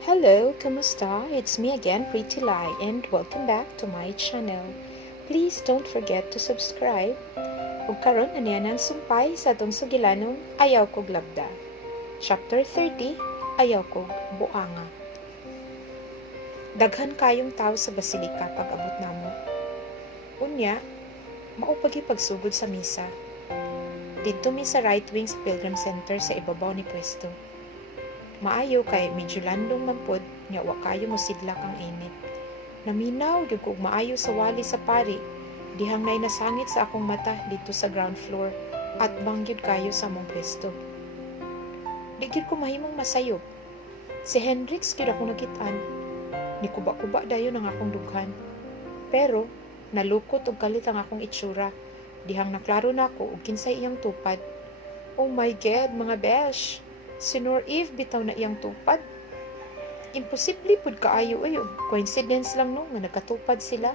Hello, kamusta? It's me again, Prettilay, and welcome back to my channel. Please don't forget to subscribe. Ug karon aniya ng sumpay sa atong sugilanong Ayaw kog Labda. Chapter 30, Ayaw kog Buanga. Daghan kayong tao sa basilika pag abot namo. Unya, mao pagsugod sa misa. Didto mi sa right wing sa Pilgrim Center sa ibabaw ni pwesto. Maayo kay medyo landong man pod nya wa kayo mosidlak ang init. Naminaw gyud kog maayo sa wali sa pari, dihang nay nasangit sa akong mata dito sa ground floor at bangyud kayo sa among pwesto. Di gyud ko mahimong masayop. Si Hendrix gyud ako nakit-an. Ni kuba-kuba dayon ang akong dughan. Pero nalukot og kalit ang akong itsura, dihang naklaro na ako og kinsay iyang tupad. Oh my God, mga besh! Si Eve bitaw na iyang tupad. Imposible pud kaayo ay coincidence lang no nga nagkatupad sila.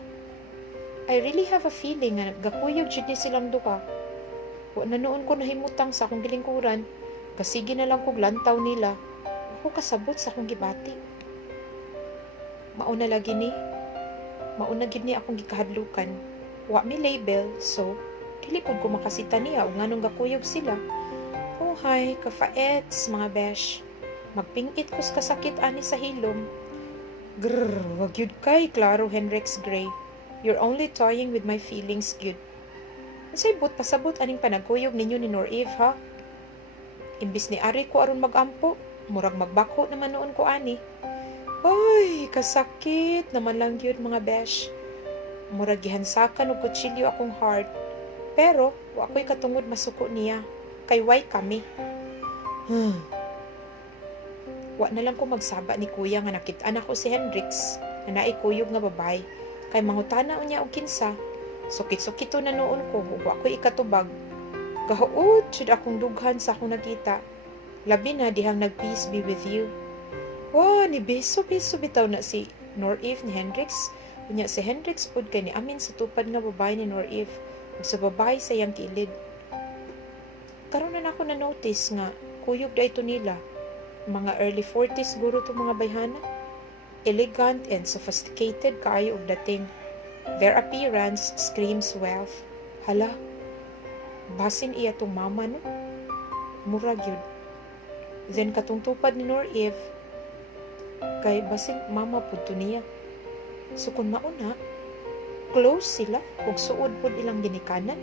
I really have a feeling nga gakuyog jud ni silang duha. Wa na noon ko nahimutang sa akong gilingkuran, kasige na lang kog lantaw nila. Ako kasabot sa akong gibati. Mauna lagi ni. Mauna gid ni akong gikahadlukan. Wa mi label, so dili pud ko makasita niya ug nganong gakuyog sila. Oh hi, kafaets, mga besh. Magpingit ko sa kasakit ani sa hilom. Grrr, wag yun kay, klaro Hendrix Gray. You're only toying with my feelings, good. Masay but pasabot aning panagkuyog ninyo ni Eve, ha? Imbis ni Ari ko aron magampo, murag magbako naman noon ko ani. Ay, kasakit naman lang yun mga besh. Murag gihansakan og kutsilyo akong heart. Pero, wa ko'y katungod masuko niya. Kay why kami. Wa na lang ko magsaba ni kuya nga nakit-an ako si Hendrix na naikuyog nga babay. Kay mangutana niya og kinsa. Sukit-sukito na noon ko ug wa ko'y ikatubag. Gahuod jud akong dughan sa akong nakita. Labi na dihang nag-peace be with you. Wow, ni beso-beso bitaw na si Eve ni Hendrix. Unya si Hendrix pud kay ni amin sa tupad nga babay ni Eve ug sa babay sa iyang kilid. Karon na ako na-notice nga kuyog da ito nila. Mga early 40s guro to mga bayhana. Elegant and sophisticated kaayo og dating. Their appearance screams wealth. Hala, basin iya tong mama no? Murag yun. Then katong tupad ni Eve, kay basin mama pud to niya. So kung mauna, close sila ug suod pud ilang ginikanan.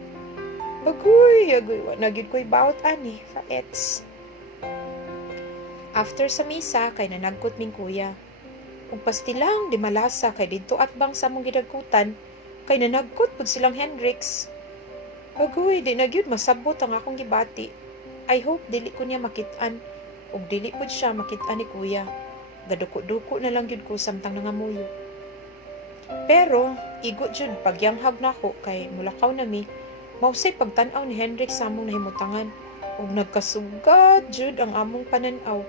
Agoy, nagyud ko'y baot ani, faets. After sa misa, kay nanagkot ming kuya. Ug pastilang, di malasa, kay dito at bang sa mong gidagkutan, kay nanagkot pud silang Hendrix. Agoy, di nagyud masabot ang akong gibati. I hope dili ko niya makit-an, ug dili pud siya makit-an ni kuya. Gaduko-duko na lang yun ko samtang nangamuyo. Pero, igo jud pagyanghag nako kay mulakaw na mi, mausay pagtan-aw ni Hendrix sa among nahimutangan ug nagkasugat jud ang among pananaw.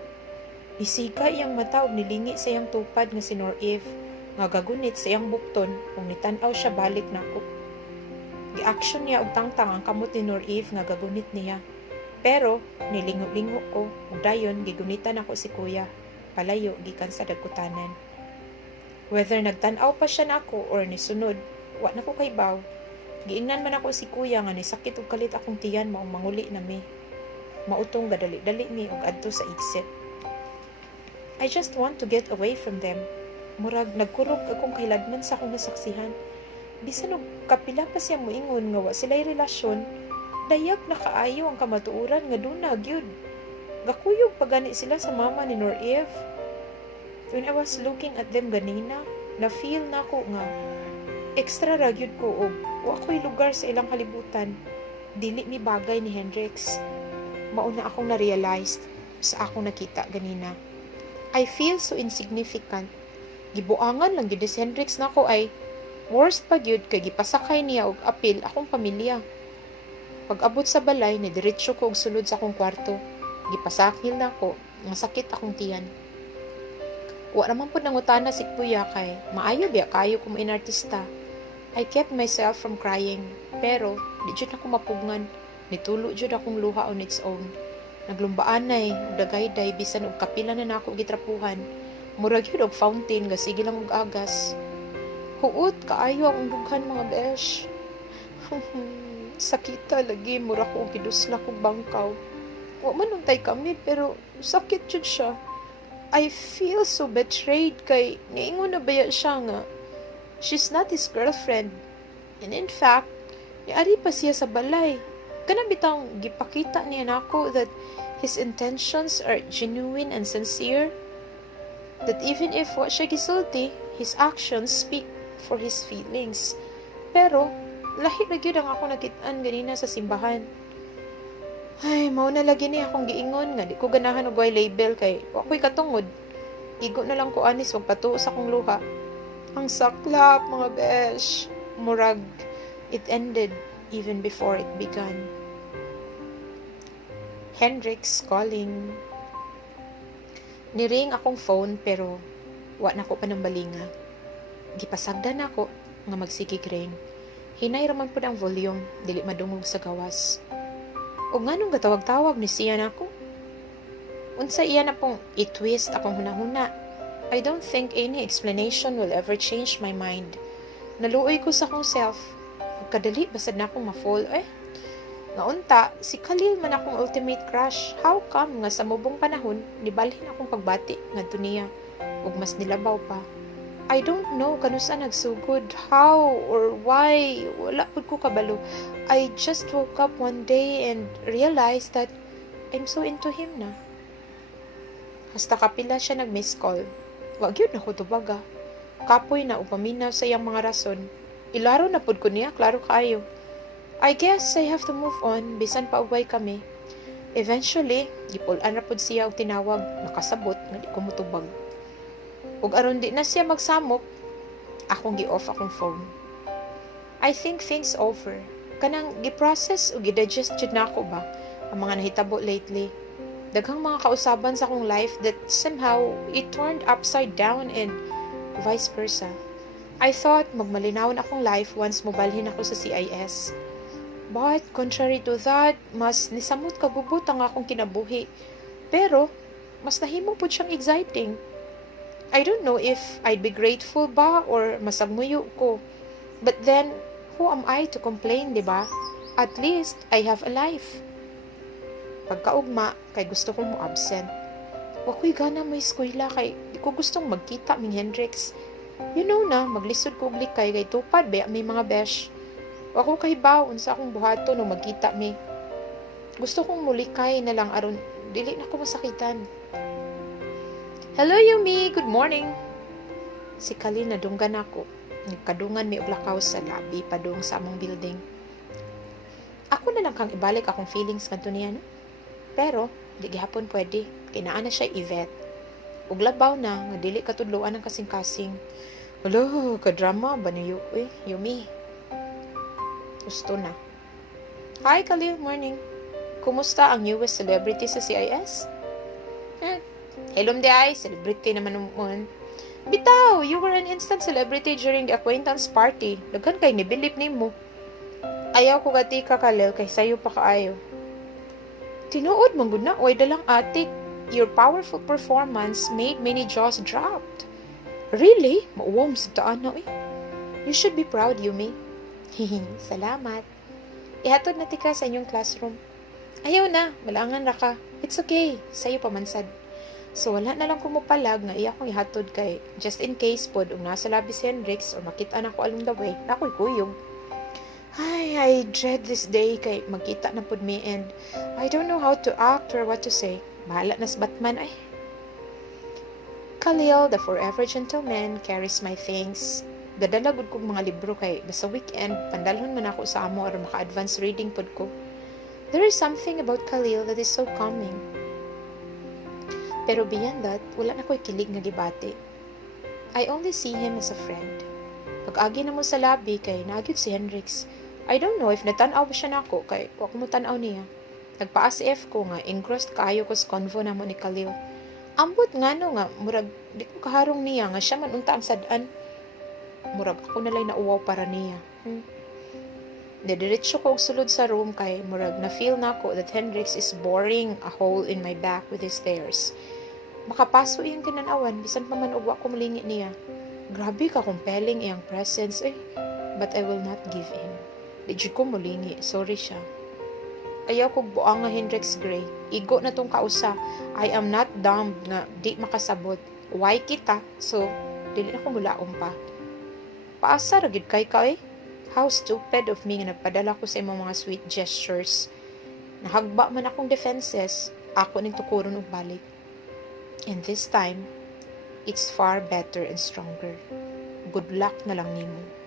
Bisika iyang mata ug nilingi sa iyang tupad nga si Eve nga gagunit sa iyang bukton ug nitan-aw siya balik nako. Gi-action niya og tangtang ang kamot ni Eve nga gagunit niya. Pero nilingo-lingo ko ug dayon gigunitan ako si kuya palayo gikan sa dagkutanan. Whether nagtan-aw pa siya nako or nisunod, wa na ko kaybaw. Giingnan man ako si kuya nga ni sakit og kalit akong tiyan maong manguli na mi. Mautong gadali-dali mi og adto sa exit. I just want to get away from them. Murag nagkurog akong kailadman sa akong nasaksihan. Bisan og kapila pa siya moingon nga wa sila'y relasyon, dayak na kaayo ang kamatuoran nga duna gyud. Gakuyog pa gani sila sa mama ni Eve. When I was looking at them ganina, na-feel na ko nga extra ragyod ko og wa ko'y lugar sa ilang kalibutan. Dili mi bagay ni Hendrix. Mauna akong na-realized sa akong nakita ganina. I feel so insignificant. Gibuangan lang gyud si Hendrix nako ay worst pa gyud kay gipasakay niya og apil akong pamilya. Pag-abot sa balay ni diretso ko og sulod sa akong kwarto. Gipasakil nako nga sakit akong tiyan. Wa naman pud nangutana si kuya kay maayo biya kayo kung inartista. I kept myself from crying, pero di jud ako mapugngan. Nitulo jud akong luha on its own. Naglumbaan nay, dagayday bisan og kapila na nako gitrapuhan. Murag yun og fountain nga sige lang og agas. Huot kaayo ang dughan mga besh. Sakita lagi mura ko gidusla kog bangkaw. Wa man untay kami pero sakit jud siya. I feel so betrayed kay niingon na baya siya nga she's not his girlfriend. And in fact, niari pa siya sa balay. Kana bitang gipakita niya nako that his intentions are genuine and sincere. That even if wa siya gisulti, his actions speak for his feelings. Pero, lahi na gyud ang ako nakit-an ganina sa simbahan. Ay, mao na lagi ni akong giingon nga di ko ganahan og label kay wa ko'y katungod. Igo na lang ko anis wag patuo sa akong luha. Ang saklap mga besh. Murag, it ended even before it began. Hendrix calling. Niring akong phone pero wa na ko panambalinga. Gipasagdan ako nga magsigig ring. Hinay raman po ang volume, dili madungog sa gawas. O nganong gatawag-tawag ni siya nako? Unsa iya na pong i-twist akong hunahuna. I don't think any explanation will ever change my mind. Naluoy ko sa akong self. Pagkadali basad na akong ma-fall Naunta, si Khalil man akong ultimate crush. How come nga sa mubong panahon, nibalhin akong pagbati nga niya ug mas nilabaw pa. I don't know kanusa nagsugod, how or why, wala pud ko kabalo. I just woke up one day and realized that I'm so into him na. Hasta kapila siya nag-miss call. Wag yun ako tubaga. Kapoy na upaminaw sa iyang mga rason. Ilaro na pud ko niya, klaro kaayo. I guess I have to move on, bisan pa ugay kami. Eventually, gipulan na pud siya og tinawag, nakasabot nga di ko mutubag. Ug aron di na siya magsamok, akong gi-off akong phone. I think things over. Kanang gi-process ug gi-digest jud nako ba ang mga nahitabo lately. Daghang mga kausaban sa akong life that somehow it turned upside down and vice versa. I thought magmalinawon akong life once mobalhin ako sa CIS. But, contrary to that, mas nisamot kagubot ang akong kinabuhi. Pero, mas nahimo po siyang exciting. I don't know if I'd be grateful ba or masagmuyo ko. But then, who am I to complain, diba? At least, I have a life. Pagkaugma, kay gusto kong mo-absent. Wako'y gana mo eskwela kay di ko gustong magkita ming Hendrix. You know na, maglisod ko likay kay tupad, baya may mga besh. Ako kay baon sa akong buhato no magkita mi. Gusto kong mulikay na lang aron dili na ko masakitan. Hello Yumi, good morning. Si Kalin nadunggan ako. Nagkadungan mi og lakaw sa labi padung sa among building. Ako na lang kang ibalik akong feelings kadto niya no? Pero di gihapon pwede. Kinaan na siya Yvette. Ug labaw na nga dili katudloan ang kasing-kasing. Hala, ka-drama ba niyo Yumi? Gusto na. Hi, Khalil. Morning. Kumusta ang newest celebrity sa CIS? Hello, ay. Celebrity naman naman. Bitaw, you were an instant celebrity during the acquaintance party. Daghan kay nibilip ni mo. Ayaw ko gati ka, Khalil, kay sayo pa kaayo. Tinuod, manggod na. Oy, dalang atik. Your powerful performance made many jaws dropped. Really? Mauwam sa taan na, You should be proud, Yumi. Salamat. Ihatod na tika sa inyong classroom. Ayaw na, malangan ra ka. It's okay, sayo pamansad. So wala na lang kumupalag nga iya kong ihatod kay just in case pod ug nasa labi si Hendrix or makita na ko along the way, nakoy kuyog. Ay, I dread this day kay magkita na pod me and I don't know how to act or what to say. Bahala na sa Batman ay. Khalil, the forever gentleman, carries my things. Gadala gud kong mga libro kay basta weekend pandalhon man ako sa amo or maka-advance reading pod ko. There is something about Khalil that is so calming. Pero beyond that, wala na ko'y kilig nga gibati. I only see him as a friend. Pag-agi na mo sa labi kay nagyud si Hendrix. I don't know if natanaw ba siya nako kay wa ko mo tanaw niya. Nagpa-ASF ko nga engrossed kaayo ko sa convo na mo ni Khalil. Ambot ngano nga murag di ko kaharong niya nga siya man unta ang sadaan. Murag ako nalay nauwaw para niya. Didiretso ko og sulod sa room kay murag na feel nako that Hendrix is boring a hole in my back with his stares. Makapaso iyang tinanawan, bisan pa man ugwa ko mulingi niya. Grabe ka compelling iyang presence eh. But I will not give in. Di jud ko mulingi, sorry siya. Ayaw kog buang nga Hendrix Gray. Igo na tong kausa. I am not dumb nga di makasabot. Why kita? So, dili na ko mulaong pa. Paasa ra gid kay ka eh. How stupid of me nga nagpadala ko sa imong mga sweet gestures. Nahagba man akong defenses. Ako ning tukuron og balik. And this time, it's far better and stronger. Good luck na lang nimo.